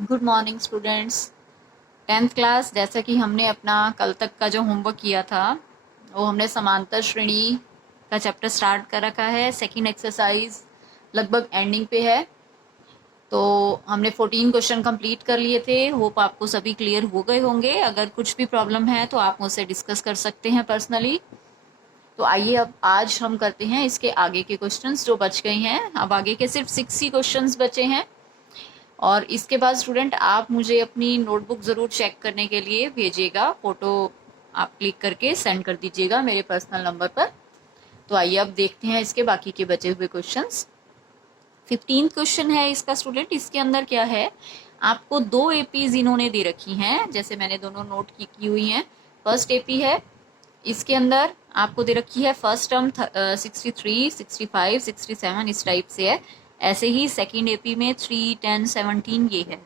Good morning students. Tenth class, जैसा कि हमने अपना कल तक का जो होमवर्क किया था वो हमने समांतर श्रेणी का चैप्टर स्टार्ट कर रखा है। सेकंड एक्सरसाइज लगभग एंडिंग पे है। तो हमने 14 क्वेश्चन कंप्लीट कर लिए थे। होप आपको सभी क्लियर हो गए होंगे। अगर कुछ भी प्रॉब्लम है तो आप मुझसे डिस्कस कर सकते हैं पर्सनली। तो आइए अब आज हम करते हैं इसके आगे के क्वेश्चंस जो बच गए हैं। अब आगे के सिर्फ 6 ही क्वेश्चंस बचे हैं। और इसके बाद स्टूडेंट आप मुझे अपनी नोटबुक ज़रूर चेक करने के लिए भेजिएगा। फोटो आप क्लिक करके सेंड कर दीजिएगा मेरे पर्सनल नंबर पर। तो आइए अब देखते हैं इसके बाकी के बचे हुए क्वेश्चंस। 15 क्वेश्चन है इसका स्टूडेंट। इसके अंदर क्या है, आपको दो एपीज इन्होंने दे रखी हैं, जैसे मैंने दोनों नोट की हुई हैं। फर्स्ट एपी है, इसके अंदर आपको दे रखी है फर्स्ट टर्म 63, 65, 67 इस टाइप से है। ऐसे ही सेकंड एपी में 3, 10, 17 ये है।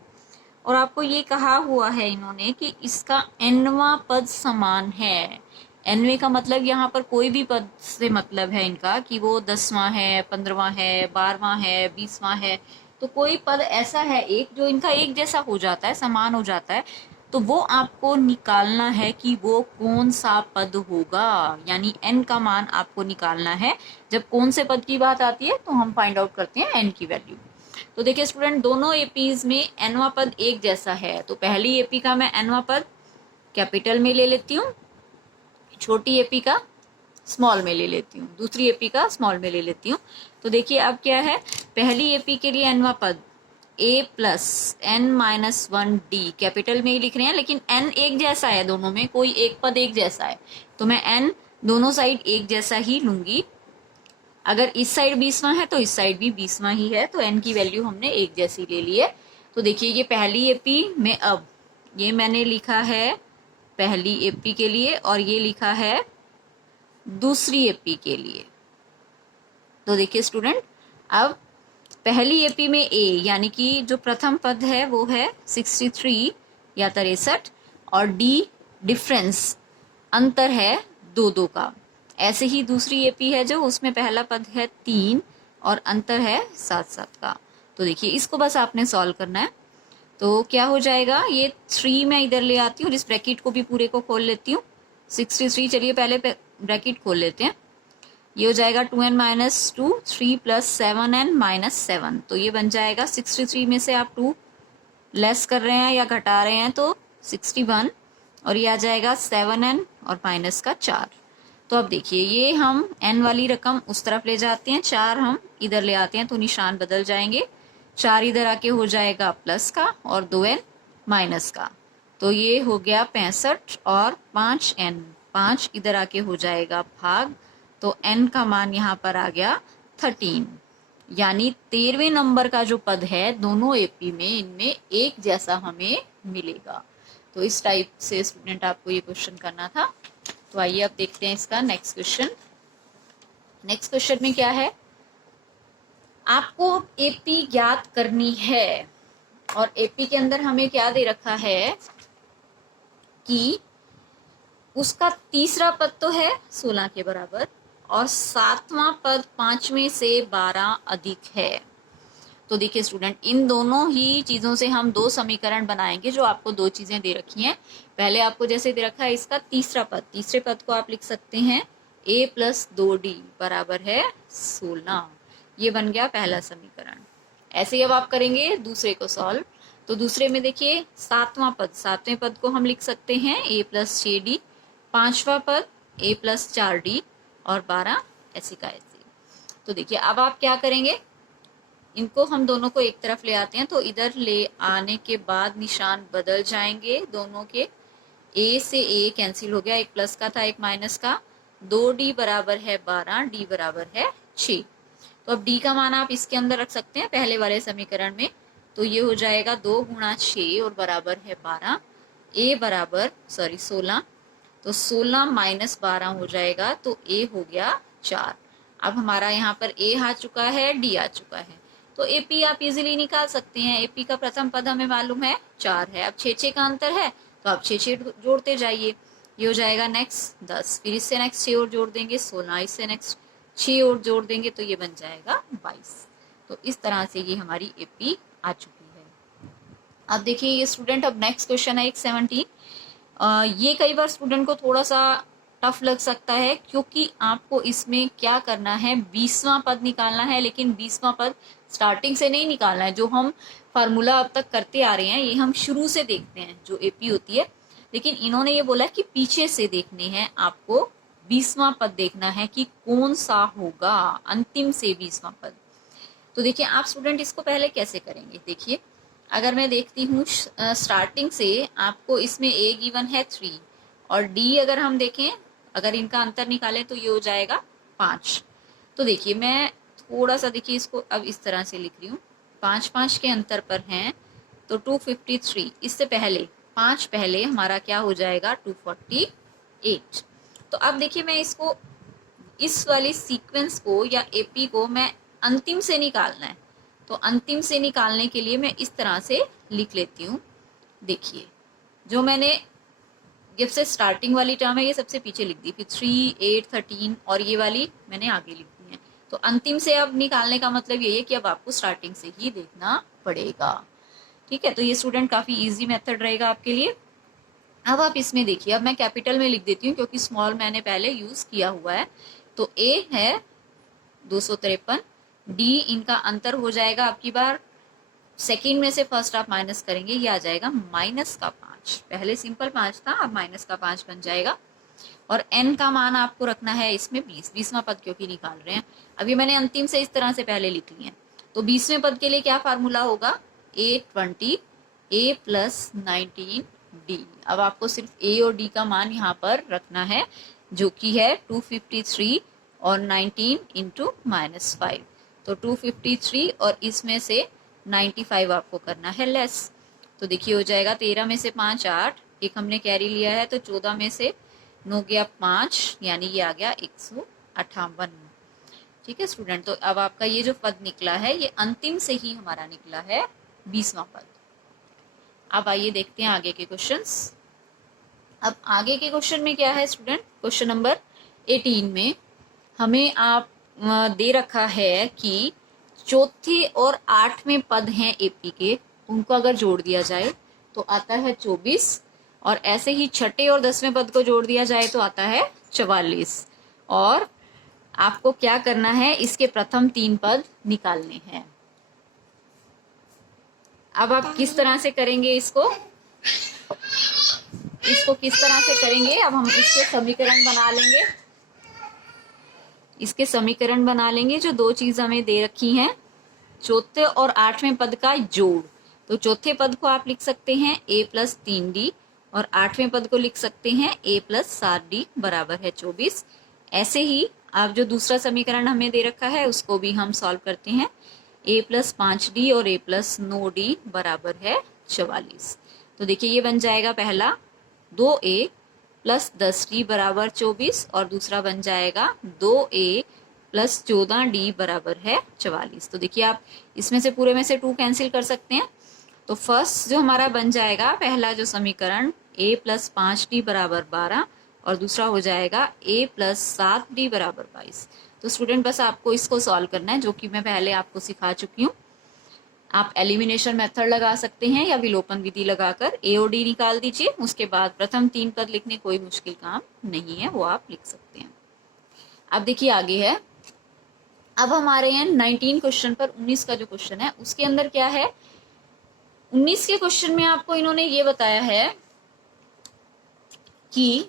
और आपको ये कहा हुआ है इन्होंने कि इसका nवां पद समान है। nवें का मतलब यहाँ पर कोई भी पद से मतलब है इनका कि वो 10वां है, 15वां है, 12वां है, 20वां है। तो कोई पद ऐसा है एक जो इनका एक जैसा हो जाता है, समान हो जाता है। तो वो आपको निकालना है कि वो कौन सा पद होगा, यानी n का मान आपको निकालना है। जब कौन से पद की बात आती है तो हम फाइंड आउट करते हैं n की वैल्यू। तो देखिए स्टूडेंट, दोनों एपीज में nवां पद एक जैसा है। तो पहली एपी का मैं nवां पद कैपिटल में ले लेती हूँ, छोटी एपी का स्मॉल में ले लेती हूँ, दूसरी एपी का स्मॉल में ले लेती हूँ। तो देखिए अब क्या है, पहली एपी के लिए nवां पद a plus n minus 1d, capital में ही लिख रहे हैं लेकिन n एक जैसा है, दोनों में कोई एक पद एक जैसा है। तो मैं n दोनों साइड एक जैसा ही लूंगी। अगर इस साइड 20वां है तो इस साइड भी 20वां ही है, तो n की वैल्यू हमने एक जैसी ले ली है। तो देखिए ये पहली एपी में, अब ये मैंने लिखा है पहली एपी के लिए और ये लिखा है दूसरी एपी के लिए। तो देखिए स्टूडेंट, अब पहली एपी में a यानी कि जो प्रथम पद है वो है 63 या 63, और d डिफरेंस, अंतर है दो दो का। ऐसे ही दूसरी एपी है जो, उसमें पहला पद है 3 और अंतर है 7 का। तो देखिए इसको बस आपने सॉल्व करना है। तो क्या हो जाएगा, ये 3 मैं इधर ले आती हूँ और इस ब्रैकेट को भी पूरे को खोल लेती हूँ। 63, चलिए पहले ब्रैकेट खोल लेते हैं। ये हो जाएगा 2n minus 2, 3 plus 7n minus 7। तो ये बन जाएगा 63 में से आप 2 लेस कर रहे हैं या घटा रहे हैं तो 61, और ये आ जाएगा 7n और माइनस का 4। तो अब देखिए ये हम n वाली रकम उस तरफ ले जाते हैं, 4 हम इधर ले आते हैं तो निशान बदल जाएंगे। 4 इधर आके हो जाएगा प्लस का और 2n माइनस का। तो ये हो गया 65 और 5n, 5 इधर आके हो जाएगा भाग। तो n का मान यहाँ पर आ गया 13, यानी 13वें नंबर का जो पद है दोनों एपी में, इनमें एक जैसा हमें मिलेगा। तो इस टाइप से स्टूडेंट आपको ये क्वेश्चन करना था। तो आइए अब देखते हैं इसका नेक्स्ट क्वेश्चन। नेक्स्ट क्वेश्चन में क्या है, आपको एपी ज्ञात करनी है और एपी के अंदर हमें क्या दे रखा है कि उसका तीसरा पद तो है 16 के बराबर और 7वां पद 5वें से 12 अधिक है। तो देखिए स्टूडेंट, इन दोनों ही चीजों से हम दो समीकरण बनाएंगे। जो आपको दो चीजें दे रखी हैं, पहले आपको जैसे दे रखा है इसका तीसरा पद, तीसरे पद को आप लिख सकते हैं a प्लस 2d बराबर है 16। ये बन गया पहला समीकरण। ऐसे ही अब आप करेंगे दूसरे को सॉल्व। तो दूसरे में देखिए सातवां पद, सातवें पद को हम लिख सकते हैं a प्लस 6d, पांचवा पद a प्लस 4d और 12 ऐसे का ऐसे। तो देखिए अब आप क्या करेंगे, इनको हम दोनों को एक तरफ ले आते हैं। तो इधर ले आने के बाद निशान बदल जाएंगे दोनों के। a से a कैंसिल हो गया, एक प्लस का था एक माइनस का। 2d बराबर है 12, d बराबर है 6। तो अब d का मान आप इसके अंदर रख सकते हैं पहले वाले समीकरण में। तो ये हो जाएगा 2 गुणा 6 और बराबर है 12। a बराबर 16, तो 16 माइनस 12 हो जाएगा, तो a हो गया 4। अब हमारा यहाँ पर a आ चुका है, d आ चुका है। तो एपी आप इजीली निकाल सकते हैं। एपी का प्रथम पद हमें मालूम है 4 है। अब 6 का अंतर है तो आप 6 जोड़ते जाइए। ये हो जाएगा नेक्स्ट 10, फिर इससे नेक्स्ट 6 और जोड़ देंगे 16, इससे नेक्स्ट 6 और जोड़ देंगे तो ये बन जाएगा 22। तो इस तरह से ये हमारी एपी आ चुकी है। अब देखिए ये स्टूडेंट, अब नेक्स्ट क्वेश्चन है एक 17। ये कई बार स्टूडेंट को थोड़ा सा टफ लग सकता है, क्योंकि आपको इसमें क्या करना है, 20वां पद निकालना है, लेकिन 20वां पद स्टार्टिंग से नहीं निकालना है। जो हम फार्मूला अब तक करते आ रहे हैं ये हम शुरू से देखते हैं जो एपी होती है, लेकिन इन्होंने ये बोला कि पीछे से देखने हैं आपको। 20वां पद देखना है कि कौन सा होगा, अंतिम से 20वां पद। तो देखिए आप स्टूडेंट इसको पहले कैसे करेंगे। देखिए अगर मैं देखती हूँ स्टार्टिंग से, आपको इसमें ए गिवन है 3 और डी अगर हम देखें, अगर इनका अंतर निकालें तो ये हो जाएगा 5। तो देखिए मैं थोड़ा सा, देखिए इसको अब इस तरह से लिख रही हूँ, 5-5 के अंतर पर हैं तो 253। इससे पहले 5 पहले हमारा क्या हो जाएगा, 248। तो अब देखिए मैं इसको, इस वाली सीक्वेंस को या एपी को मैं अंतिम से निकालना है, तो अंतिम से निकालने के लिए मैं इस तरह से लिख लेती हूँ। देखिए जो मैंने गिफ्ट से स्टार्टिंग वाली टर्म है ये सबसे पीछे लिख दी, फिर 3, 8, 13 और ये वाली मैंने आगे लिख दी है। तो अंतिम से अब निकालने का मतलब ये है कि अब आपको स्टार्टिंग से ही देखना पड़ेगा। ठीक है, तो ये स्टूडेंट काफी इजी मेथड रहेगा आपके लिए। अब आप इसमें देखिए, अब मैं कैपिटल में लिख देती हूँ क्योंकि स्मॉल मैंने पहले यूज किया हुआ है। तो ए है 253, डी इनका अंतर हो जाएगा आपकी बार, सेकेंड में से फर्स्ट आप माइनस करेंगे, ये आ जाएगा -5। पहले सिंपल 5 था, अब -5 बन जाएगा। और n का मान आपको रखना है इसमें 20, 20वां पद क्योंकि निकाल रहे हैं। अभी मैंने अंतिम से इस तरह से पहले लिख ली है। तो 20वें पद के लिए क्या फार्मूला होगा, A20 A + 19 D। अब आपको सिर्फ A और D का मान यहाँ पर रखना है, जो कि है 253 और 19 × -5। तो 253 और इसमें से 95 आपको करना है लेस। तो देखिए हो जाएगा 13 में से 5 8, एक हमने कैरी लिया है तो 14 में से 9 गया 5, यानी ये आ गया 158। ठीक है स्टूडेंट, तो अब आपका ये जो पद निकला है ये अंतिम से ही हमारा निकला है 20वां पद। अब आइए देखते हैं आगे के क्वेश्चंस। अब आगे के क्वेश्चन में क्या है स्टूडेंट, क्वेश्चन नंबर 18 में हमें आप दे रखा है कि चौथे और 8वें पद हैं एपी के, उनको अगर जोड़ दिया जाए तो आता है 24, और ऐसे ही छठे और 10वें पद को जोड़ दिया जाए तो आता है 44। और आपको क्या करना है, इसके प्रथम 3 पद निकालने हैं। अब आप किस तरह से करेंगे इसको किस तरह से करेंगे, अब हम इसके समीकरण बना लेंगे। इसके समीकरण बना लेंगे, जो दो चीज हमें दे रखी हैं, चौथे और 8वें पद का जोड़। तो चौथे पद को आप लिख सकते हैं a + 3d और 8वें पद को लिख सकते हैं a + 7d बराबर है 24। ऐसे ही आप जो दूसरा समीकरण हमें दे रखा है उसको भी हम सॉल्व करते हैं, a + 5d और a + 9d बराबर है 44। तो देखिए ये बन जाएगा पहला 2a + 10d बराबर 24 और दूसरा बन जाएगा 2a + 14d बराबर है 44। तो देखिए आप इसमें से पूरे में से 2 कैंसिल कर सकते हैं। तो फर्स्ट जो हमारा बन जाएगा पहला जो समीकरण a + 5d बराबर 12 और दूसरा हो जाएगा a + 7d बराबर 22। तो स्टूडेंट बस आपको इसको सॉल्व करना है, जो कि मैं पहले आपको सिखा चुकी हूँ। आप एलिमिनेशन मेथड लगा सकते हैं या विलोपन विधि लगाकर ए और डी निकाल दीजिए। उसके बाद प्रथम 3 पद लिखने कोई मुश्किल काम नहीं है, वो आप लिख सकते हैं। अब देखिए आगे है, अब हमारे हैं 19 क्वेश्चन पर। 19 का जो क्वेश्चन है उसके अंदर क्या है, 19 के क्वेश्चन में आपको इन्होंने ये बताया है कि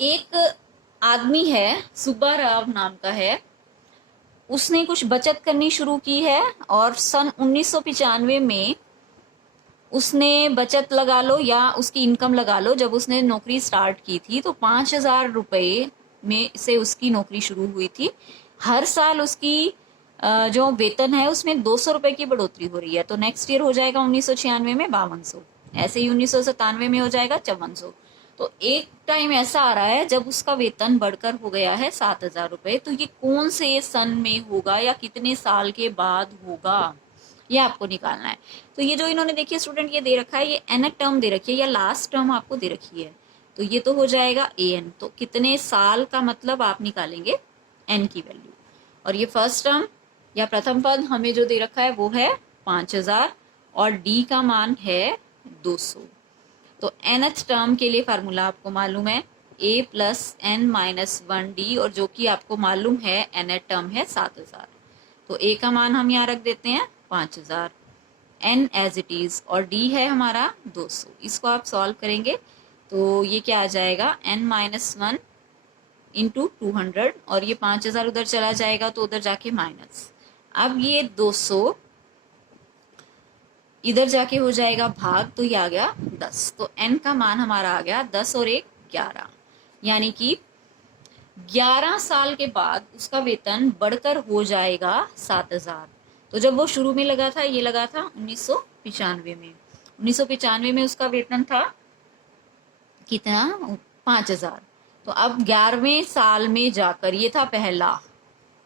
एक आदमी है, सुब्बा राव नाम का है, उसने कुछ बचत करनी शुरू की है और सन 1995 में उसने बचत लगा लो या उसकी इनकम लगा लो, जब उसने नौकरी स्टार्ट की थी तो 5,000 रुपये में से उसकी नौकरी शुरू हुई थी। हर साल उसकी जो वेतन है उसमें 200 रुपए की बढ़ोतरी हो रही है। तो नेक्स्ट ईयर हो जाएगा 1996 में 5200, ऐसे ही 1997 में हो जाएगा 5400। तो एक टाइम ऐसा आ रहा है जब उसका वेतन बढ़कर हो गया है 7,000 रुपए। तो ये कौन से सन में होगा या कितने साल के बाद होगा, ये आपको निकालना है। तो ये जो इन्होंने देखिए स्टूडेंट ये दे रखा है, ये nth टर्म दे रखी है या लास्ट टर्म आपको दे रखी है, तो ये तो हो जाएगा an। तो कितने साल का मतलब आप निकालेंगे n की वैल्यू। और ये फर्स्ट टर्म या प्रथम पद हमें जो दे रखा है वो है 5,000 और डी का मान है 200। तो nth टर्म के लिए फार्मूला आपको मालूम है a plus n minus 1d, और जो कि आपको मालूम है nth टर्म है 7000। तो a का मान हम यहाँ रख देते हैं 5000, n एज इट इज, और d है हमारा 200। इसको आप सॉल्व करेंगे तो ये क्या आ जाएगा, n माइनस 1 इंटू 200, और ये 5000 उधर चला जाएगा तो उधर जाके माइनस। अब ये 200 इधर जाके हो जाएगा भाग, तो ये आ गया 10। तो n का मान हमारा आ गया 10 और 1 11, यानी कि 11 साल के बाद उसका वेतन बढ़कर हो जाएगा 7000। तो जब वो शुरू में लगा था, ये लगा था 1995 में, 1995 में उसका वेतन था कितना, 5000। तो अब 11वें साल में जाकर, ये था पहला,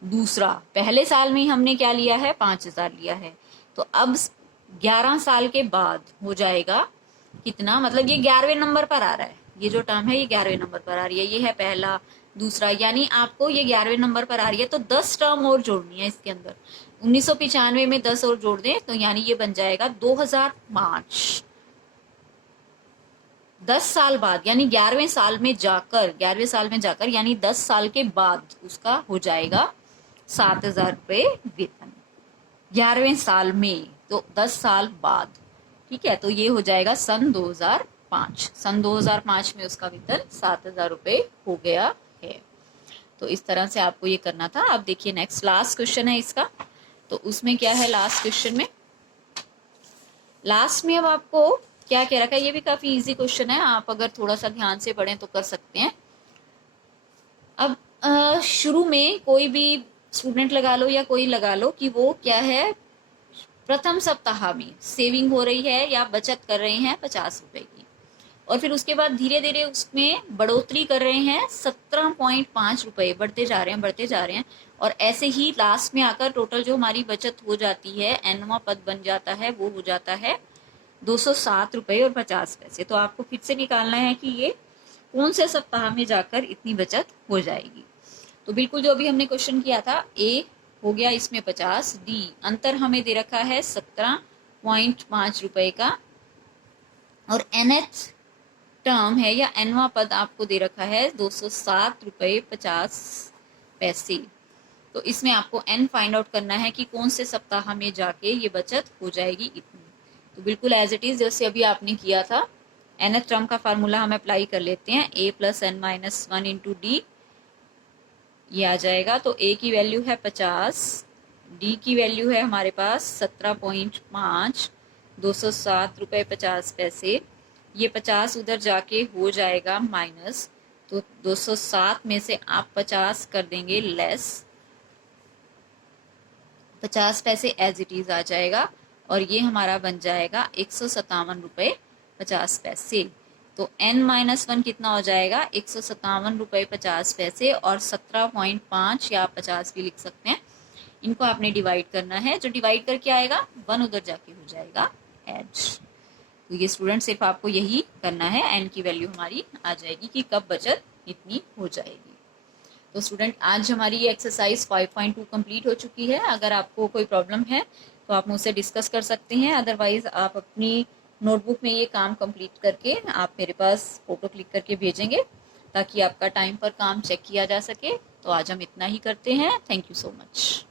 दूसरा, पहले साल में हमने क्या लिया है, 5000 लिया है। तो अब 11 साल के बाद हो जाएगा कितना, मतलब ये 11वें नंबर पर आ रहा है, ये जो टर्म है ये 11वें नंबर पर आ रही है, ये है पहला, दूसरा, यानी आपको ये 11वें नंबर पर आ रही है। तो 10 टर्म और जोड़नी है इसके अंदर। 1995 में 10 और जोड़ दें तो यानी ये बन जाएगा 2005। 10 साल बाद, यानी 11वें साल में जाकर, 11वें साल में जाकर यानी 10 साल के बाद उसका हो जाएगा 7000 रुपये वेतन, 11वें साल में, तो 10 साल बाद। ठीक है, तो ये हो जाएगा सन 2005। सन 2005 में उसका वेतन 7000 रुपये हो गया है। तो इस तरह से आपको ये करना था। अब देखिए नेक्स्ट लास्ट क्वेश्चन है इसका। तो उसमें क्या है, लास्ट क्वेश्चन में, लास्ट में अब आपको क्या कह रखा है, ये भी काफी इजी क्वेश्चन है, आप अगर थोड़ा सा ध्यान से पढ़ें तो कर सकते हैं। अब शुरू में कोई भी स्टूडेंट लगा लो या कोई लगा लो कि वो क्या है, प्रथम सप्ताह में सेविंग हो रही है या बचत कर रहे हैं 50 रुपए की, और फिर उसके बाद धीरे धीरे उसमें बढ़ोतरी कर रहे हैं 17.5 रुपए, बढ़ते जा रहे हैं, बढ़ते जा रहे हैं, और ऐसे ही लास्ट में आकर टोटल जो हमारी बचत हो जाती है, एनवां पद बन जाता है, वो हो जाता है 207 रुपए और 50 पैसे। तो आपको फिर से निकालना है कि ये कौन से सप्ताह में जाकर इतनी बचत हो जाएगी। तो बिल्कुल जो अभी हमने क्वेश्चन किया था, ए हो गया इसमें 50, डी अंतर हमें दे रखा है 17.5 रुपए का, और nth टर्म है या nवां पद आपको दे रखा है 207 रुपए 50 पैसे। तो इसमें आपको n फाइंड आउट करना है कि कौन से सप्ताह में जाके ये बचत हो जाएगी इतनी। तो बिल्कुल एज इट इज जैसे अभी आपने किया था, nth टर्म का फार्मूला हम अप्लाई कर लेते हैं, a plus n minus 1 into D, ये आ जाएगा। तो a की वैल्यू है 50, d की वैल्यू है हमारे पास 17.5, 207 रुपए 50 पैसे। ये 50 उधर जाके हो जाएगा माइनस, तो 207 में से आप 50 कर देंगे लेस, 50 पैसे एज इट इज आ जाएगा, और ये हमारा बन जाएगा 157 रुपए 50 पैसे। तो n माइनस 1 कितना हो जाएगा, 157 रुपए 50 पैसे, और 17.5 या 50 भी लिख सकते हैं। इनको आपने डिवाइड करना है, जो डिवाइड करके आएगा 1 उधर जाके हो जाएगा एड। तो ये स्टूडेंट सिर्फ आपको यही करना है, n की वैल्यू हमारी आ जाएगी कि कब बचत इतनी हो जाएगी। तो स्टूडेंट आज हमारी ये एक्सरसाइज 5.2 कंप्लीट हो चुकी है। अगर आपको कोई प्रॉब्लम है तो आप मुझसे डिस्कस कर सकते हैं, अदरवाइज आप अपनी नोटबुक में ये काम कंप्लीट करके आप मेरे पास फोटो क्लिक करके भेजेंगे ताकि आपका टाइम पर काम चेक किया जा सके। तो आज हम इतना ही करते हैं। Thank you so much.